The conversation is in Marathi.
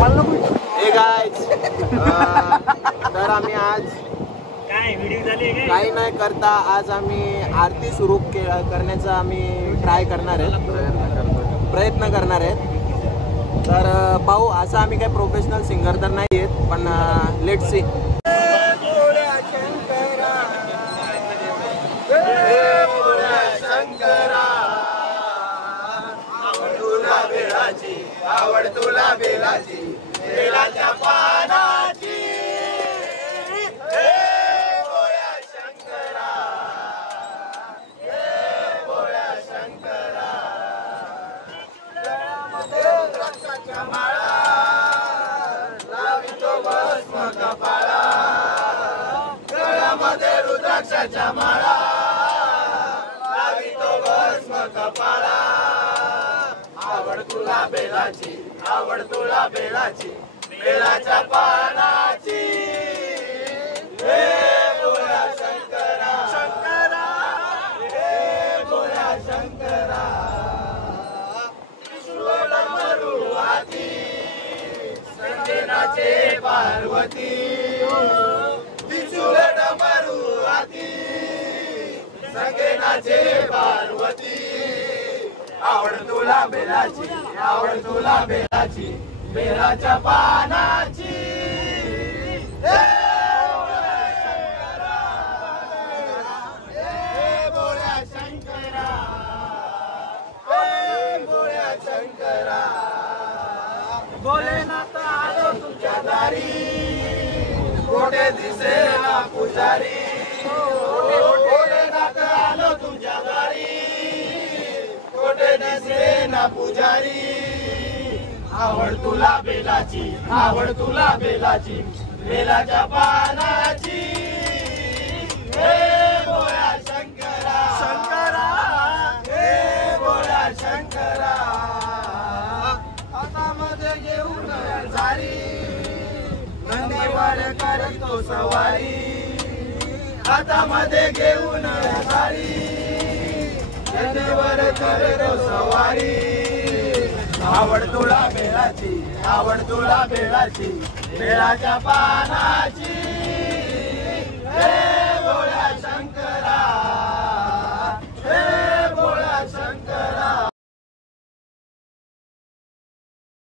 हे गाइस, तर आम्ही आज काय व्हिडिओ झाले काही नाही करता आज आम्ही आरती सुरू करण्याचा आम्ही ट्राय करणार आहे, प्रयत्न करणार आहेत. तर पाहू, असं आम्ही काही प्रोफेशनल सिंगर तर नाही आहेत, पण लेट्स सी. आवड तुला बेलाची, बेलाच्या पानाची, हे भोळ्या शंकरा, हे भोळ्या शंकरा. गळ्यामध्ये रुद्राक्षाच्या माळा, लावितो भस्म कपाळा. गळ्यामध्ये रुद्राक्षाच्या माळा, लावितो भस्म कपाळा. आवड तुला बेलाची, आवड तुला बेलाची, बेलाच्या पानाची, हे भोळ्या शंकरा, शंकरा, हे भोळ्या शंकरा. त्रिशूळ डमरू हाती, संजनाचे पार्वती. त्रिशूळ डमरू हाती, संजनाचे पार्वती. आवड तुला बेलाची, आवड तुला बेलाची, बेलाच्या पानाची, हे भोळ्या शंकरा, हे भोळ्या शंकरा, हे भोळ्या शंकरा. भोलेनाथ आलो तुझ्या दारी, कोठे दिसेना पुजारी. भोलेनाथ आलो तुझ्या दारी, कोठे दिसेना पुजारी. आवड तुला बेलाची, आवड तुला बेलाची, बेलाच्या पानाची, हे भोळ्या शंकरा, शंकरा, हे भोळ्या शंकरा. हातामध्ये घेऊन झारी, नंदीवर करतो सवारी. हातामध्ये घेऊन झारी, नंदीवर करतो सवारी. आवड तुला बेलाची, आवड तुला बेलाची, बेलाच्या पानाची,